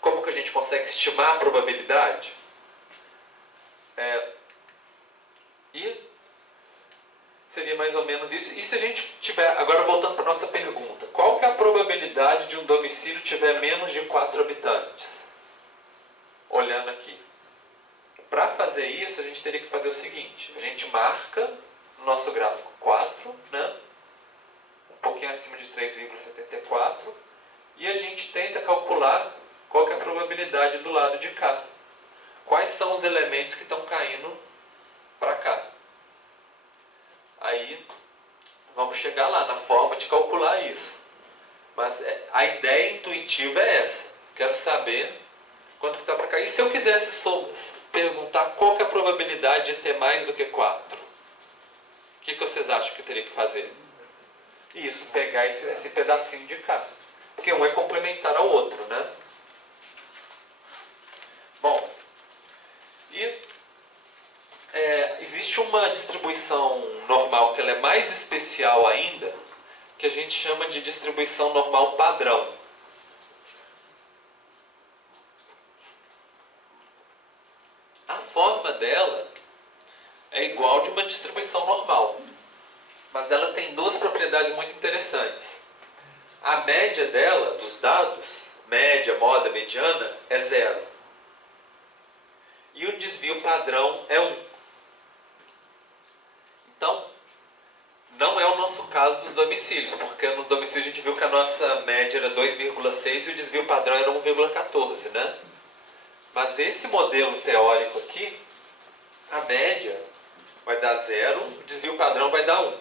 como que a gente consegue estimar a probabilidade? E seria mais ou menos isso. E se a gente tiver, agora voltando para a nossa pergunta, qual que é a probabilidade de um domicílio tiver menos de 4 habitantes? Olhando aqui. Para fazer isso, a gente teria que fazer o seguinte, a gente marca no nosso gráfico 4, né? Um pouquinho acima de 3,74, e a gente tenta calcular qual que é a probabilidade do lado de cá. Quais são os elementos que estão caindo para cá. Aí vamos chegar lá na forma de calcular isso. Mas a ideia intuitiva é essa. Quero saber quanto que está para cá. E se eu quisesse perguntar qual que é a probabilidade de ter mais do que 4? O que vocês acham que eu teria que fazer? Isso, pegar esse pedacinho de cá. Porque um é complementar ao outro, né? Bom, e existe uma distribuição normal que ela é mais especial ainda, que a gente chama de distribuição normal padrão. A forma dela é igual de uma distribuição normal, mas ela tem duas propriedades muito interessantes. A média dela, dos dados, média, moda, mediana, é 0. E o desvio padrão é 1. Então, não é o nosso caso dos domicílios, porque nos domicílios a gente viu que a nossa média era 2,6 e o desvio padrão era 1,14, né? Mas esse modelo teórico aqui, a média vai dar 0, o desvio padrão vai dar 1.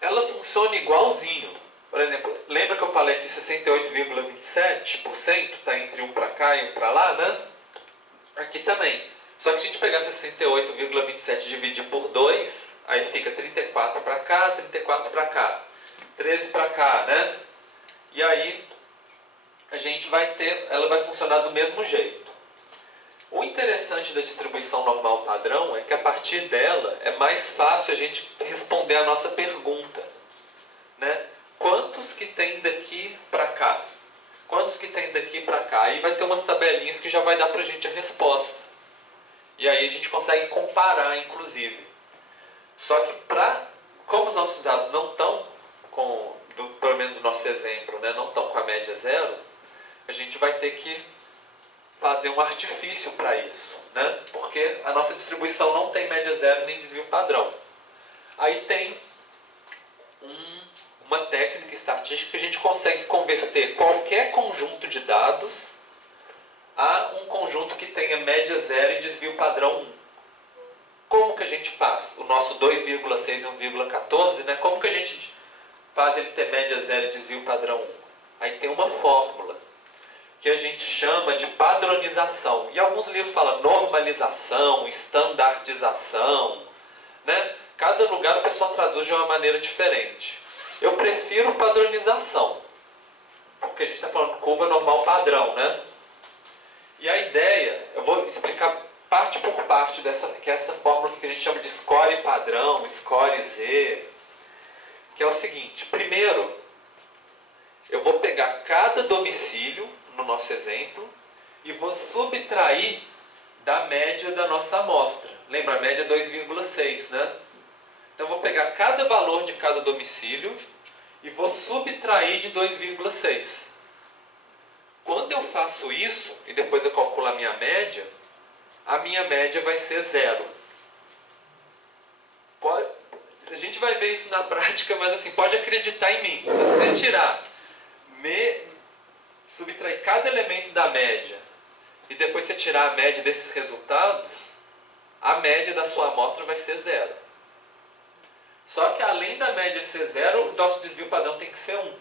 Ela funciona igualzinho. Por exemplo, lembra que eu falei que 68,27% está entre um para cá e um para lá, né? Aqui também. Só que se a gente pegar 68,27 e dividir por 2, aí fica 34 para cá, 34 para cá, 13 para cá, né? E aí a gente vai ter, ela vai funcionar do mesmo jeito. O interessante da distribuição normal padrão é que a partir dela é mais fácil a gente responder a nossa pergunta, né? Quantos que tem daqui para cá? Quantos que tem daqui para cá? Aí vai ter umas tabelinhas que já vai dar para a gente a resposta. E aí a gente consegue comparar, inclusive. Só que como os nossos dados não estão pelo menos no nosso exemplo, né, não estão com a média 0, a gente vai ter que fazer um artifício para isso, né? Porque a nossa distribuição não tem média 0 nem desvio padrão. Aí tem uma técnica estatística que a gente consegue converter qualquer conjunto de dados a um conjunto que tenha média 0 e desvio padrão 1. Como que a gente faz? O nosso 2,6 e 1,14, né? Como que a gente faz ele ter média 0 e desvio padrão 1? Aí tem uma fórmula que a gente chama de padronização. E alguns livros falam normalização, estandardização, né? Cada lugar o pessoal traduz de uma maneira diferente. Eu prefiro padronização, porque a gente está falando curva normal padrão, né? E a ideia, eu vou explicar parte por parte que é essa fórmula que a gente chama de score padrão, score Z, que é o seguinte: primeiro, eu vou pegar cada domicílio, no nosso exemplo, e vou subtrair da média da nossa amostra. Lembra, a média é 2,6, né? Então eu vou pegar cada valor de cada domicílio e vou subtrair de 2,6. Quando eu faço isso, e depois eu calculo a minha média vai ser 0. A gente vai ver isso na prática, mas assim, pode acreditar em mim. Se você subtrair cada elemento da média e depois você tirar a média desses resultados, a média da sua amostra vai ser 0. Só que além da média ser 0, o nosso desvio padrão tem que ser 1.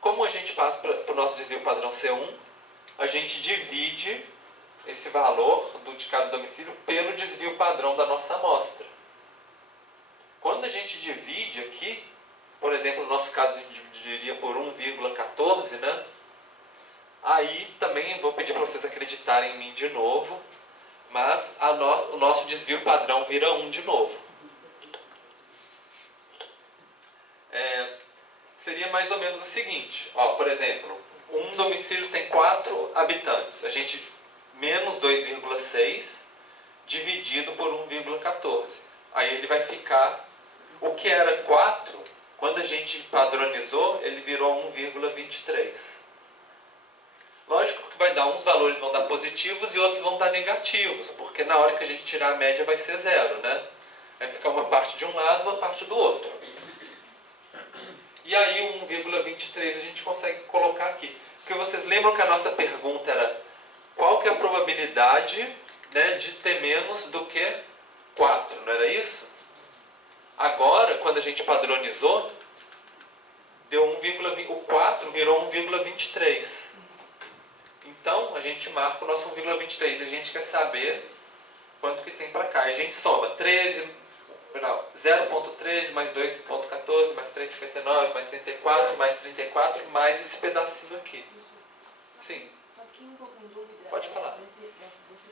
Como a gente faz para o nosso desvio padrão ser 1? A gente divide esse valor de cada domicílio pelo desvio padrão da nossa amostra. Quando a gente divide aqui, por exemplo, no nosso caso a gente dividiria por 1,14, né? Aí também vou pedir para vocês acreditarem em mim de novo, mas o nosso desvio padrão vira 1 de novo. Seria mais ou menos o seguinte, ó, por exemplo, um domicílio tem 4 habitantes, a gente menos 2,6 dividido por 1,14. Aí ele vai ficar, o que era 4, quando a gente padronizou, ele virou 1,23. Lógico que vai dar, uns valores vão dar positivos e outros vão dar negativos, porque na hora que a gente tirar a média vai ser zero, né? Vai ficar uma parte de um lado, uma parte do outro. E aí o 1,23 a gente consegue colocar aqui. Porque vocês lembram que a nossa pergunta era qual que é a probabilidade, né, de ter menos do que 4, não era isso? Agora, quando a gente padronizou, deu 1,20, o 4 virou 1,23. Então, a gente marca o nosso 1,23 e a gente quer saber quanto que tem para cá. E a gente soma 0,13 mais 2,14 mais 3,59 mais 34 mais 34 mais esse pedacinho aqui. Sim. Só fiquei um pouco em dúvida. Pode falar. Desse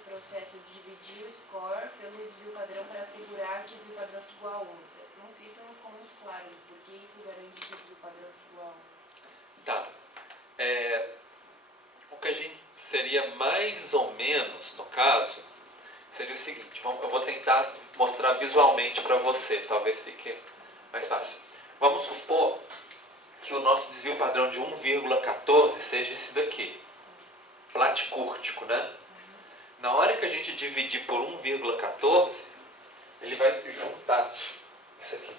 processo de dividir o score pelo desvio padrão para assegurar que o desvio padrão fique igual a 1. Isso não ficou muito claro. Por que isso garante que o desvio padrão fique igual a 1? Tá. O que a gente seria mais ou menos, no caso, seria o seguinte. Eu vou tentar mostrar visualmente para você. Talvez fique mais fácil. Vamos supor que o nosso desvio padrão de 1,14 seja esse daqui. Platicúrtico, né? Na hora que a gente dividir por 1,14, ele vai juntar isso aqui.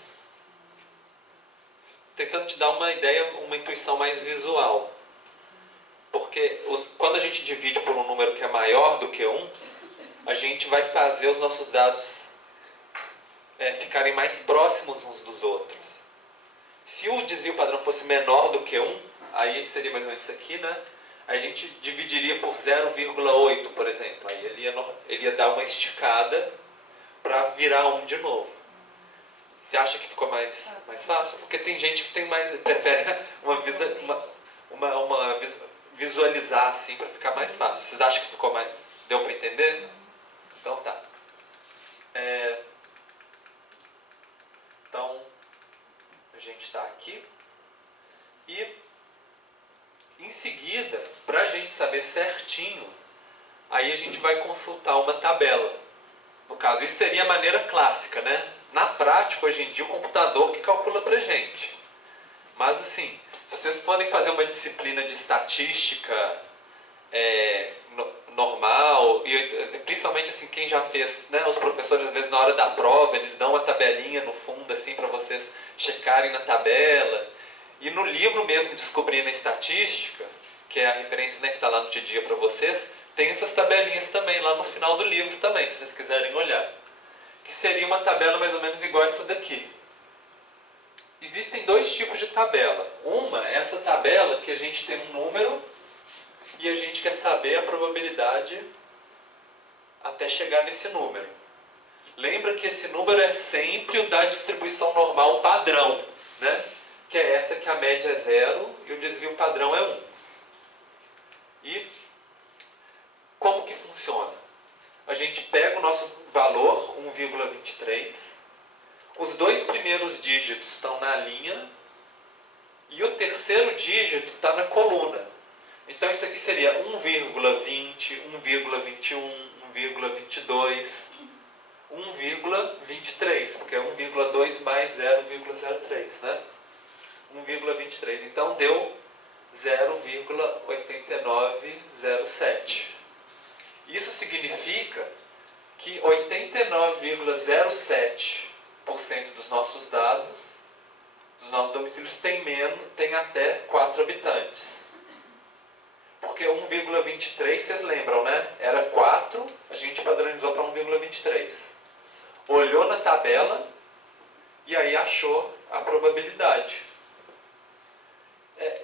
Tentando te dar uma ideia, uma intuição mais visual. Porque quando a gente divide por um número que é maior do que 1, a gente vai fazer os nossos dados ficarem mais próximos uns dos outros. Se o desvio padrão fosse menor do que 1, aí seria mais ou menos isso aqui, né? Aí a gente dividiria por 0,8, por exemplo. Aí ele ia dar uma esticada para virar 1 de novo. Você acha que ficou mais fácil? Porque tem gente que prefere visualizar assim para ficar mais fácil. Vocês acham que ficou mais... Deu para entender? Então tá. Então, a gente está aqui. E, em seguida, para a gente saber certinho, aí a gente vai consultar uma tabela. No caso, isso seria a maneira clássica, né? Na prática, hoje em dia, o computador que calcula para a gente. Mas, assim, se vocês forem fazer uma disciplina de estatística normal, e principalmente assim, quem já fez, né, os professores, às vezes, na hora da prova, eles dão uma tabelinha no fundo, assim, para vocês checarem na tabela. E no livro mesmo, Descobrindo a Estatística, que é a referência, né, que está lá no dia para vocês, tem essas tabelinhas também lá no final do livro também, se vocês quiserem olhar. Que seria uma tabela mais ou menos igual a essa daqui. Existem dois tipos de tabela. Uma é essa tabela que a gente tem um número e a gente quer saber a probabilidade até chegar nesse número. Lembra que esse número é sempre o da distribuição normal padrão, né? Que é essa que a média é 0 e o desvio padrão é 1. E como que funciona? A gente pega o nosso valor, 1,23, os dois primeiros dígitos estão na linha e o terceiro dígito está na coluna. Então isso aqui seria 1,20, 1,21, 1,22, 1,23, porque é 1,2 mais 0,03, né? 1,23. Então deu 0,8907. Isso significa que 89,07% dos nossos dados, dos nossos domicílios, tem até 4 habitantes. Porque 1,23, vocês lembram, né? Era 4, a gente padronizou para 1,23. Olhou na tabela e aí achou a probabilidade.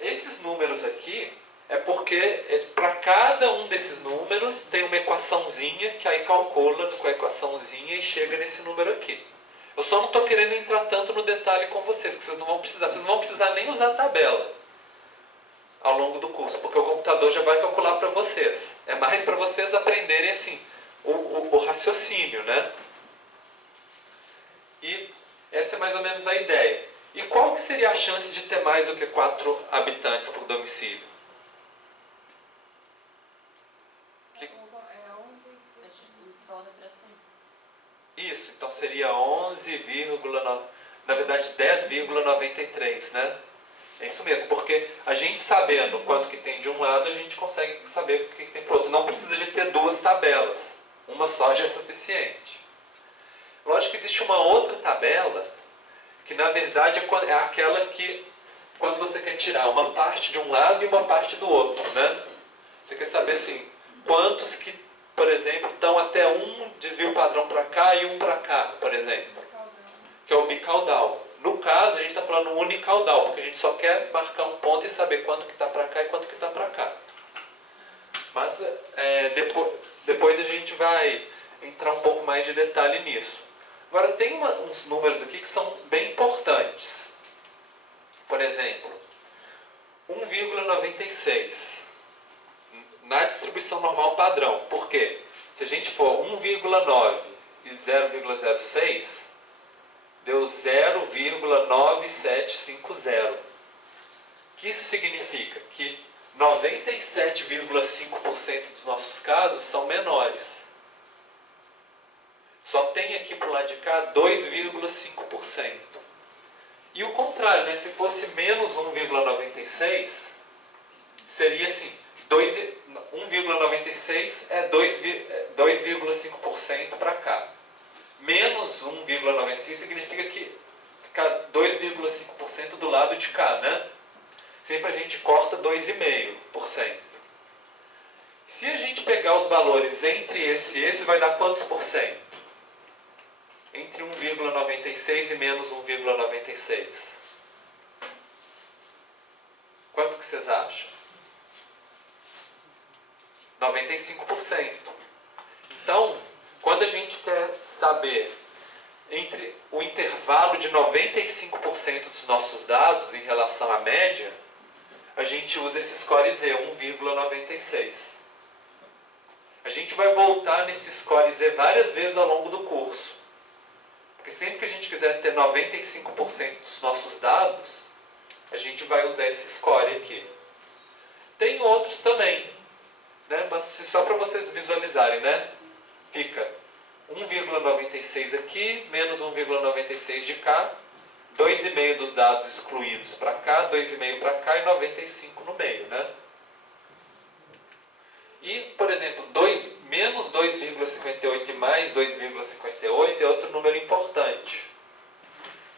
Esses números aqui é porque para cada um desses números tem uma equaçãozinha que aí calcula com a equaçãozinha e chega nesse número aqui. Eu só não estou querendo entrar tanto no detalhe com vocês, que vocês não vão precisar nem usar a tabela ao longo do curso, porque o computador já vai calcular para vocês. É mais para vocês aprenderem assim, o raciocínio, né? E essa é mais ou menos a ideia. E qual que seria a chance de ter mais do que 4 habitantes por domicílio? É 11, volta para 100. Isso, então seria 11, na verdade 10,93, né? É isso mesmo, porque a gente sabendo quanto que tem de um lado, a gente consegue saber o que tem para o outro. Não precisa de ter duas tabelas. Uma só já é suficiente. Lógico que existe uma outra tabela, que na verdade é aquela que, quando você quer tirar uma parte de um lado e uma parte do outro, né? Você quer saber assim, quantos que, por exemplo, estão até um desvio padrão para cá e um para cá, por exemplo. Que é o bicaudal. No caso, a gente está falando unicaudal, porque a gente só quer marcar um ponto e saber quanto que está para cá e quanto que está para cá. Mas depois a gente vai entrar um pouco mais de detalhe nisso. Agora, tem uns números aqui que são bem importantes. Por exemplo, 1,96 na distribuição normal padrão. Por quê? Se a gente for 1,9 e 0,06, deu 0,9750. O que isso significa? Que 97,5% dos nossos casos são menores. Só tem aqui para o lado de cá 2,5%. E o contrário, né? Se fosse menos 1,96, seria assim, 1,96 é 2,5% para cá. Menos 1,96 significa que fica 2,5% do lado de cá, né? Sempre a gente corta 2,5%. Se a gente pegar os valores entre esse e esse, vai dar quantos por cento? Entre 1,96 e menos 1,96. Quanto que vocês acham? 95%. Então, quando a gente quer saber entre o intervalo de 95% dos nossos dados em relação à média, a gente usa esse score Z, 1,96. A gente vai voltar nesse score Z várias vezes ao longo do curso. Porque sempre que a gente quiser ter 95% dos nossos dados, a gente vai usar esse score aqui. Tem outros também, né? Mas só para vocês visualizarem, né? Fica 1,96 aqui, menos 1,96 de cá, 2,5 dos dados excluídos para cá, 2,5 para cá e 95 no meio, né? E, por exemplo, menos 2,58 e mais 2,58 é outro número importante.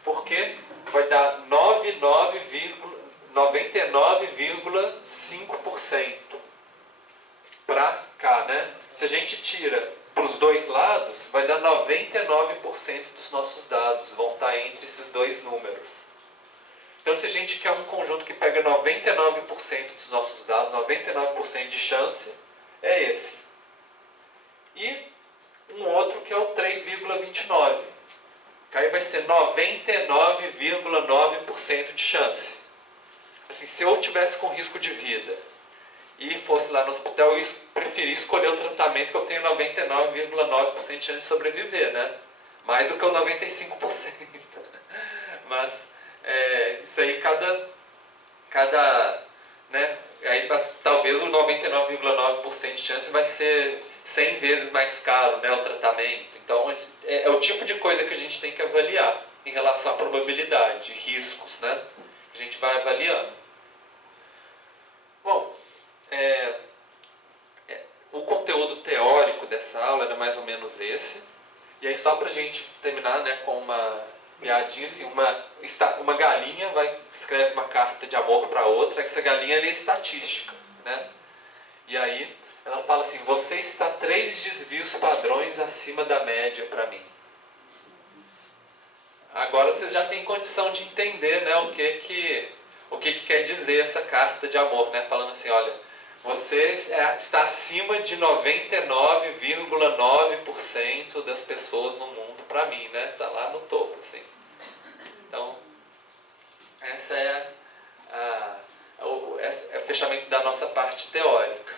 Porque vai dar 99,5% para cá, né? Se a gente tira para os dois lados, vai dar 99% dos nossos dados vão estar entre esses dois números. Então, se a gente quer um conjunto que pega 99% dos nossos dados, 99% de chance, é esse. E um outro que é o 3,29. Que aí vai ser 99,9% de chance. Assim, se eu tivesse com risco de vida e fosse lá no hospital, eu preferia escolher o tratamento que eu tenho 99,9% de chance de sobreviver, né? Mais do que o 95%. Mas isso aí né? Aí, talvez o 99,9% de chance vai ser 100 vezes mais caro, né, o tratamento. Então, é o tipo de coisa que a gente tem que avaliar em relação à probabilidade, riscos, né? A gente vai avaliando. Bom, o conteúdo teórico dessa aula era mais ou menos esse. E aí, só para a gente terminar, né, com uma piadinha, assim, uma galinha escreve uma carta de amor para outra. Essa galinha é estatística, né? E aí ela fala assim: você está 3 desvios padrões acima da média para mim. Agora vocês já têm condição de entender, né, o que quer dizer essa carta de amor, né? Falando assim, olha, você está acima de 99,9% das pessoas no mundo para mim, né? Está lá no topo, assim. Então, essa é o fechamento da nossa parte teórica.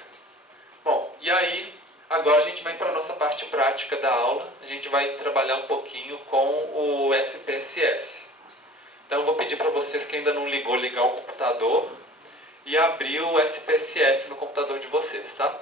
Bom, e aí, agora a gente vai para a nossa parte prática da aula. A gente vai trabalhar um pouquinho com o SPSS. Então, eu vou pedir para vocês que ainda não ligar o computador e abrir o SPSS no computador de vocês, tá?